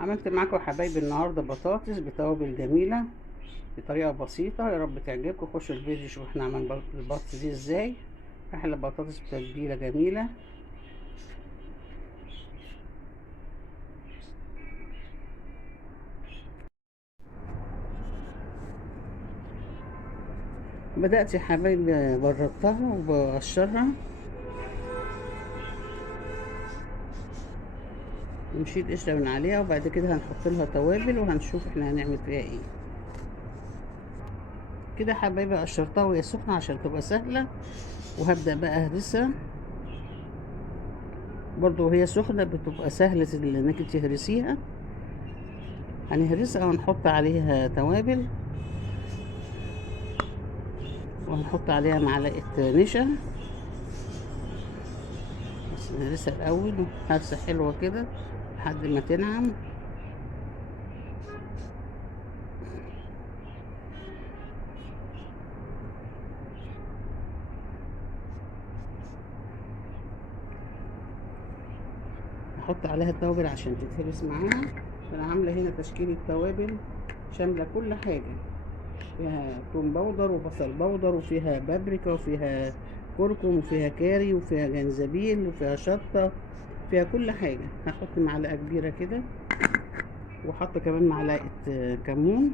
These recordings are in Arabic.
عملت معاكم يا حبايبي النهارده بطاطس بتوابل جميله بطريقه بسيطه، يا رب تعجبكم. خشوا الفيديو شوفوا احنا عملنا البطاطس دي ازاي. احلى بطاطس بتتبيله جميله. بدات يا حبايبي بردتها وبقشرها ونشيل قشره من عليها، وبعد كده هنحط لها توابل وهنشوف احنا هنعمل فيها ايه. كده يا حبايبي قشرتها وهي سخنه عشان تبقى سهله، وهبدا بقى اهرسها. برضو وهي سخنه بتبقى سهله انك تهرسيها. هنهرسها ونحط عليها توابل، وهنحط عليها معلقه نشا. بس نهرسها الاول هرسه حلوه كده لحد ما تنعم. نحط عليها التوابل عشان تتهرس معانا. انا عامله هنا تشكيله توابل شامله كل حاجه، فيها توم باودر وبصل باودر وفيها بابريكا وفيها كركم وفيها كاري وفيها جنزبيل وفيها شطه، فيها كل حاجه. هحط معلقه كبيره كده، وحط كمان معلقه كمون،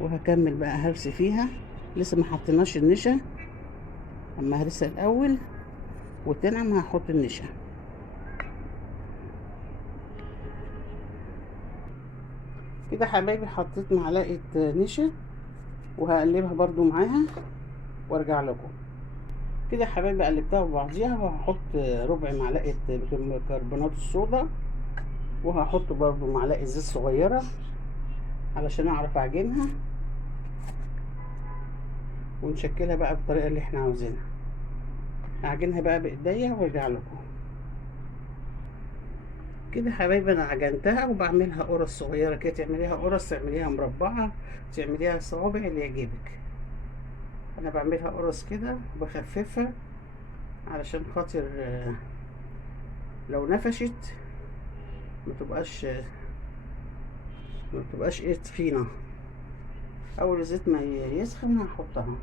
وهكمل بقى هرس فيها. لسه ما حطيناش النشا، اما هرسها الاول وتنعم هحط النشا. كده حبايبي حطيت معلقه نشا وهقلبها برضو معاها وارجع لكم. كده يا حبايبي قلبتها ببعضيها، وهحط ربع معلقه بيكربونات الصودا، وهحط برضو معلقه زيت صغيره علشان اعرف اعجنها ونشكلها بقى بالطريقه اللي احنا عاوزينها. هعجنها بقى بايديا وارجع لكم. كده يا حبايبي انا عجنتها وبعملها قرص صغيره كده. تعمليها قرص، تعمليها مربعه، تعمليها صوابع اللي يعجبك. انا بعملها قرص كده بخففها علشان خاطر لو نفشت ما تبقاش ايه تخينه. اول الزيت ما يسخن هحطها.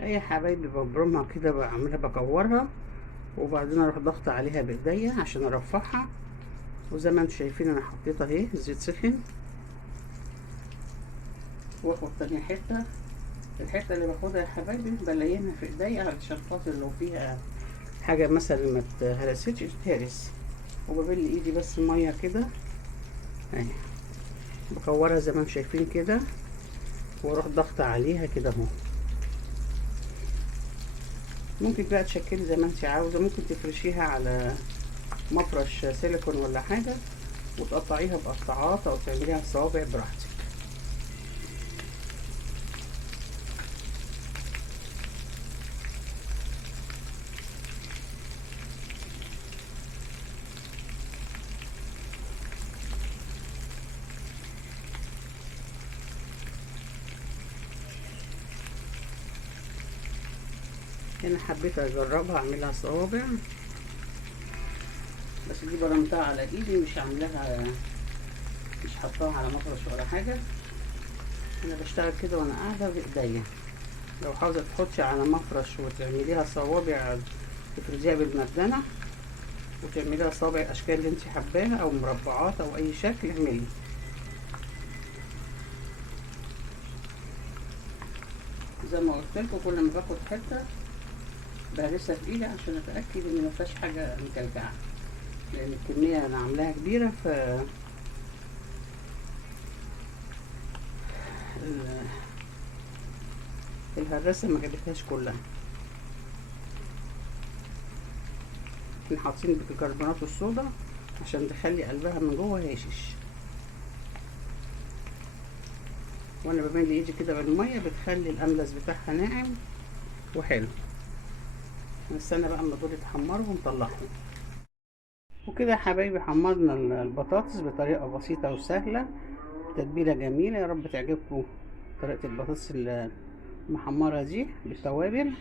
اي حبايبي ببرمها كده، بعملها بكورها وبعدين اروح ضغط عليها بايديا عشان ارفعها. وزي ما انتم شايفين انا حطيت اهي، الزيت سخن. واخد تاني حته. الحته اللي باخدها يا حبايبي بلينها في ايديا علشان خاطر لو فيها حاجه مثلا ما اتهرستش تتهرس. وببل ايدي بس ميه كده اهي، بكورها زي ما انتم شايفين كده، واروح ضغط عليها كده اهو. ممكن بقى تشكلي زي ما انت عاوزه، ممكن تفرشيها على مفرش سيليكون ولا حاجه وتقطعيها بقطعات او تعمليها صوابع براحتك. هنا حبيت اجربها اعملها صوابع، بس دي برمتها على ايدي، مش عاملاها، مش حطاها على مفرش ولا حاجه. انا بشتغل كده وانا قاعده بايديا. لو عاوزه تحطي على مفرش وتعمليها صوابع تفرديها بالمردنه وتعمليها صوابع اشكال اللي انت حباها او مربعات او اي شكل اعملي. زي ما قلت لكم كل ما باخد حته بهرسها في ايدي عشان اتاكد ان مفيهاش حاجه مكلكعه، لان الكميه انا عاملاها كبيره ف الهراسه ما جابتهاش كلها. احنا حاطين بيكربونات الصودا عشان تخلي قلبها من جوه هاشش، وانا بملي ايدي كده بالميه بتخلي الاملس بتاعها ناعم وحلو. نستنى بقى اما دول يتحمروا ونطلعهم. وكده يا حبايبي حمرنا البطاطس بطريقه بسيطه وسهله، تتبيله جميله. يا رب تعجبكم طريقه البطاطس المحمره دي بالتوابل.